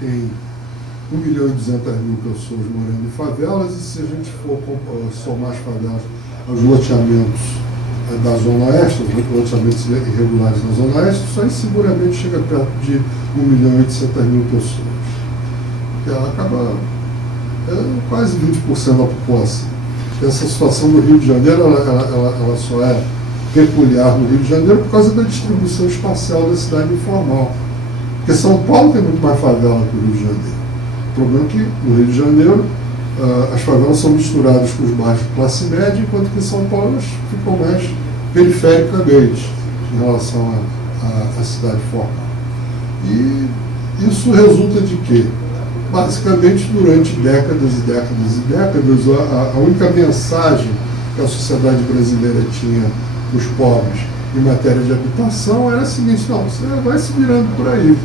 tem 1.200.000 pessoas morando em favelas, e se a gente for somar as favelas aos loteamentos da Zona Oeste, os loteamentos irregulares na Zona Oeste, isso aí seguramente chega perto de 1.800.000 pessoas. Ela acaba quase 20% da população. Essa situação do Rio de Janeiro, ela só é peculiar no Rio de Janeiro por causa da distribuição espacial da cidade informal. Porque São Paulo tem muito mais favela que o Rio de Janeiro. O problema é que no Rio de Janeiro as favelas são misturadas com os bairros de classe média, enquanto que em São Paulo elas ficam mais perifericamente em relação à cidade formal. E isso resulta de quê? Basicamente, durante décadas e décadas e décadas, a única mensagem que a sociedade brasileira tinha para os pobres em matéria de habitação era a seguinte: não, você vai se virando por aí,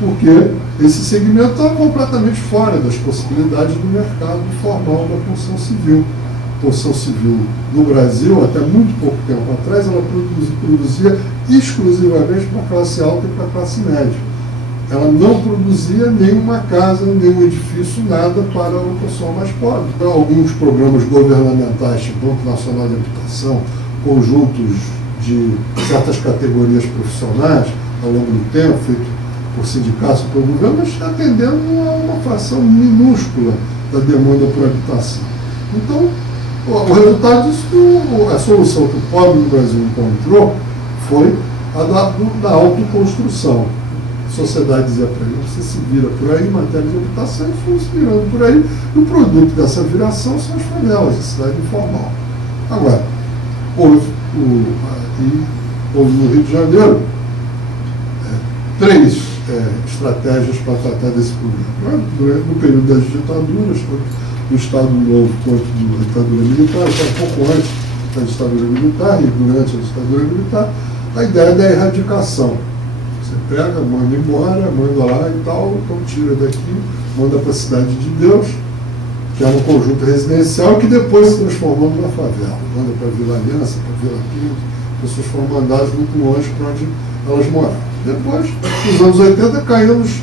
porque esse segmento está completamente fora das possibilidades do mercado formal da construção civil. A construção civil no Brasil, até muito pouco tempo atrás, ela produzia exclusivamente para a classe alta e para a classe média. Ela não produzia nenhuma casa, nenhum edifício, nada para o pessoal mais pobre. Então, alguns programas governamentais, tipo Banco Nacional de Habitação, conjuntos de certas categorias profissionais ao longo do tempo, feito por sindicatos e por governo, mas atendendo a uma fração minúscula da demanda por habitação. Então, o resultado disso, a solução que o pobre no Brasil encontrou foi a da autoconstrução. A sociedade dizia para ele: você se vira por aí em matéria de habitação, e foi se virando por aí. E o produto dessa viração são as favelas, a cidade informal. Agora, houve no Rio de Janeiro três estratégias para tratar desse problema. No período das ditaduras, tanto do Estado Novo quanto da ditadura militar, um pouco antes da ditadura militar e durante a ditadura militar, a ideia da erradicação. Você pega, manda embora, manda lá e tal, então tira daqui, manda para a Cidade de Deus, que é um conjunto residencial que depois se transformou numa favela. Manda para Vila Aliança, para Vila Pinto, pessoas foram mandadas muito longe para onde elas moravam. Depois, nos anos 80, caímos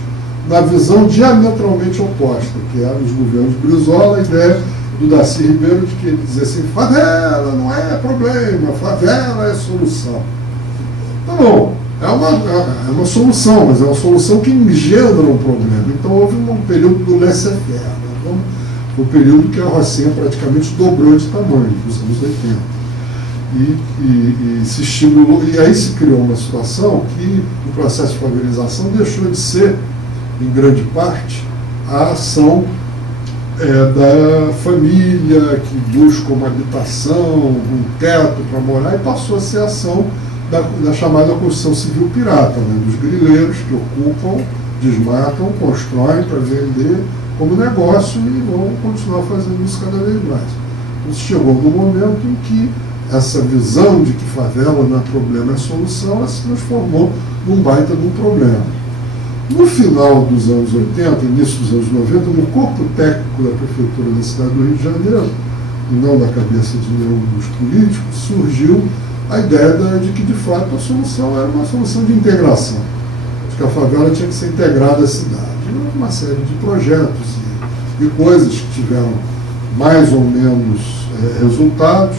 na visão diametralmente oposta, que era os governos Brizola, a ideia do Darcy Ribeiro de que ele dizia assim: favela não é problema, favela é solução. Tá bom. É uma solução, mas é uma solução que engendra um problema. Então houve um período do laissez-faire, né? Foi um período que a Rocinha praticamente dobrou de tamanho, nos anos 80. E se estimulou, e aí se criou uma situação que o processo de favelização deixou de ser, em grande parte, a ação da família que busca uma habitação, um teto para morar, e passou a ser a ação da chamada construção civil pirata, né, dos grileiros que ocupam, desmatam, constroem para vender como negócio e vão continuar fazendo isso cada vez mais. Então, chegou no momento em que essa visão de que favela não é problema, é solução, ela se transformou num baita de um problema. No final dos anos 80, início dos anos 90, no corpo técnico da Prefeitura da cidade do Rio de Janeiro, e não da cabeça de nenhum dos políticos, surgiu a ideia de que, de fato, a solução era uma solução de integração, de que a favela tinha que ser integrada à cidade. E uma série de projetos e coisas que tiveram mais ou menos resultados.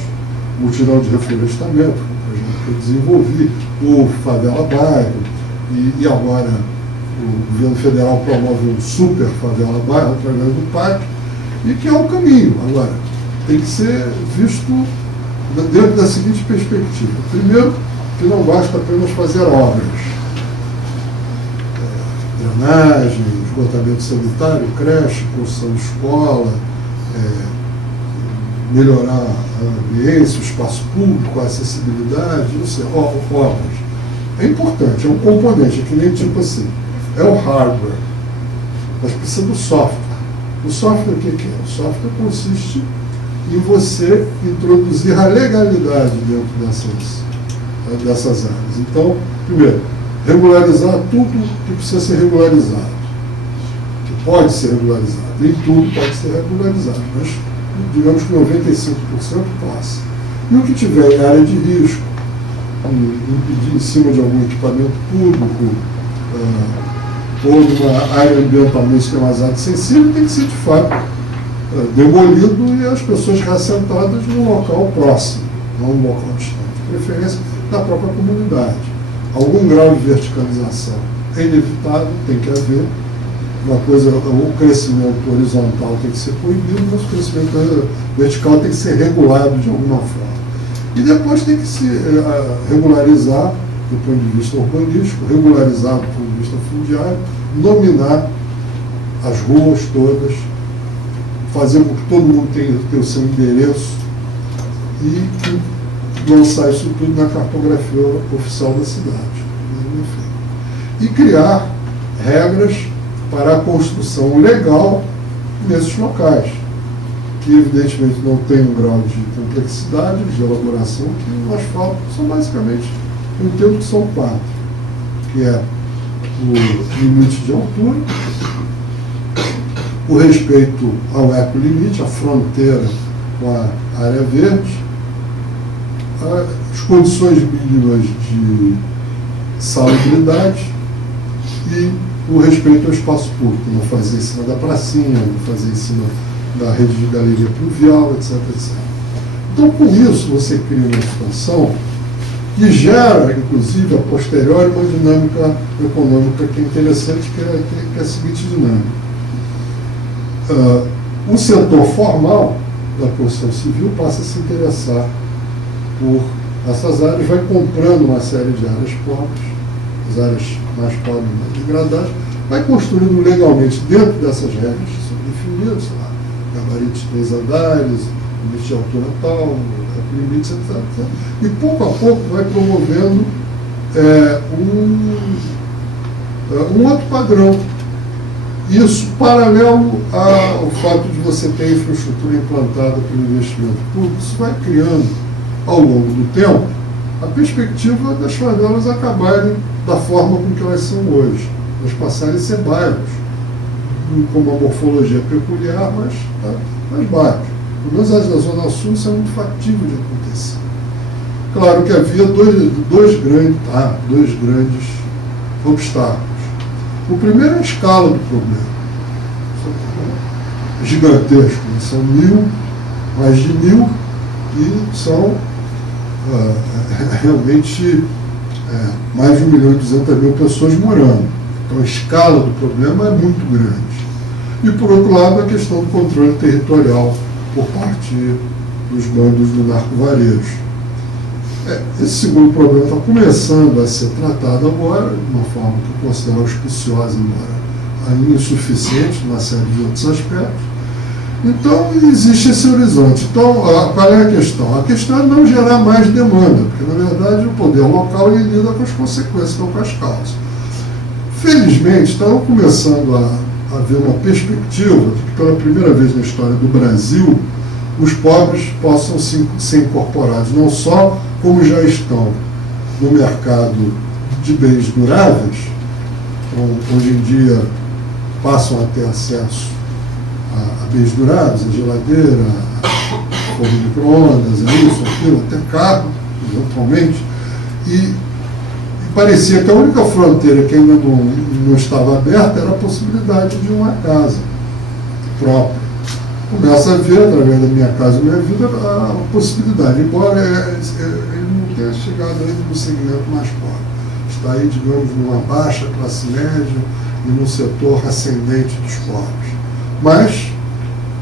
Mutirão de reflorestamento, um projeto que eu desenvolvi, o Favela Bairro, e agora o governo federal promove um super Favela Bairro através do PAC, e que é o caminho. Agora, tem que ser visto dentro da seguinte perspectiva. Primeiro, que não basta apenas fazer obras. Drenagem, esgotamento sanitário, creche, construção de escola, melhorar a ambiência, o espaço público, a acessibilidade, não sei, obras. É importante, é um componente, é que nem tipo assim, é o hardware, mas precisa do software. O software o que é? O software consiste em você introduzir a legalidade dentro dessas áreas. Então, primeiro, regularizar tudo que precisa ser regularizado, que pode ser regularizado. Nem tudo pode ser regularizado, mas digamos que 95% passa. E o que tiver em área de risco, impedir em cima de algum equipamento público, ou numa área ambientalmente extremizada sensível, tem que ser, de fato, demolido e as pessoas reassentadas num local próximo, não num local distante, de preferência da própria comunidade. Algum grau de verticalização é inevitável, tem que haver. Uma coisa, o crescimento horizontal tem que ser proibido, mas o crescimento vertical tem que ser regulado de alguma forma. E depois tem que se regularizar do ponto de vista urbanístico, regularizar do ponto de vista fundiário, nominar as ruas todas, fazer com que todo mundo tenha o seu endereço e lançar isso tudo na cartografia oficial da cidade. E criar regras para a construção legal nesses locais, que evidentemente não tem um grau de complexidade, de elaboração, que o asfalto são basicamente um termo que são 4, que é o limite de altura, o respeito ao ecolimite, a fronteira com a área verde, as condições mínimas de salubridade e o respeito ao espaço público, não fazer em cima da pracinha, não fazer em cima da rede de galeria pluvial, etc, etc. Então, com isso, você cria uma situação que gera, inclusive, a posteriori, uma dinâmica econômica que é interessante, que é a seguinte dinâmica. O setor formal da construção civil passa a se interessar por essas áreas, vai comprando uma série de áreas pobres, as áreas mais pobres, mais degradadas, vai construindo legalmente dentro dessas regras que são definidas, sei lá, gabarito de 3 andares, limite de altura tal, limites, etc, etc. E pouco a pouco vai promovendo um outro padrão. Isso paralelo ao fato de você ter infraestrutura implantada pelo investimento público, isso vai criando, ao longo do tempo, a perspectiva das favelas acabarem da forma com que elas são hoje, elas passarem a ser bairros, com uma morfologia peculiar, mas bairros. Pelo menos as da Zona Sul, isso é muito factível de acontecer. Claro que havia dois grandes obstáculos. O primeiro é a escala do problema. É gigantesco, são mais de 1.000, e são realmente mais de 1.200.000 pessoas morando. Então a escala do problema é muito grande. E por outro lado, a questão do controle territorial por parte dos bandos do narco-varejo. Esse segundo problema está começando a ser tratado agora, de uma forma que eu considero auspiciosa, embora ainda insuficiente, numa série de outros aspectos. Então, existe esse horizonte. Então, qual é a questão? A questão é não gerar mais demanda, porque, na verdade, o poder local ele lida com as consequências, não com as causas. Felizmente, estamos começando a ver uma perspectiva de que, pela primeira vez na história do Brasil, os pobres possam ser incorporados, não só como já estão no mercado de bens duráveis, hoje em dia passam a ter acesso a bens duráveis, a geladeira, a forno de micro-ondas, isso, aquilo, até carro, eventualmente, e parecia que a única fronteira que ainda não estava aberta era a possibilidade de uma casa própria. Começa a ver, através da Minha Casa Minha Vida, a possibilidade, embora ele não tenha chegado ainda no segmento mais pobre. Está aí, digamos, numa baixa classe média e num setor ascendente dos pobres. Mas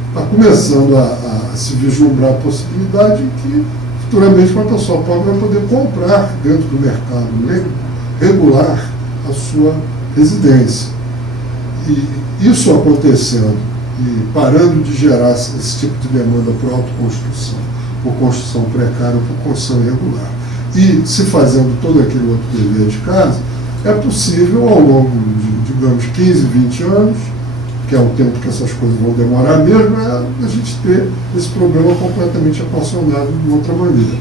está começando a se vislumbrar a possibilidade em que, futuramente, uma pessoa pobre vai poder comprar dentro do mercado regular a sua residência. E isso acontecendo e parando de gerar esse tipo de demanda por autoconstrução, por construção precária, por construção irregular, e se fazendo todo aquele outro dever de casa, é possível, ao longo de, digamos, 15, 20 anos, que é o tempo que essas coisas vão demorar mesmo, a gente ter esse problema completamente equacionado de outra maneira.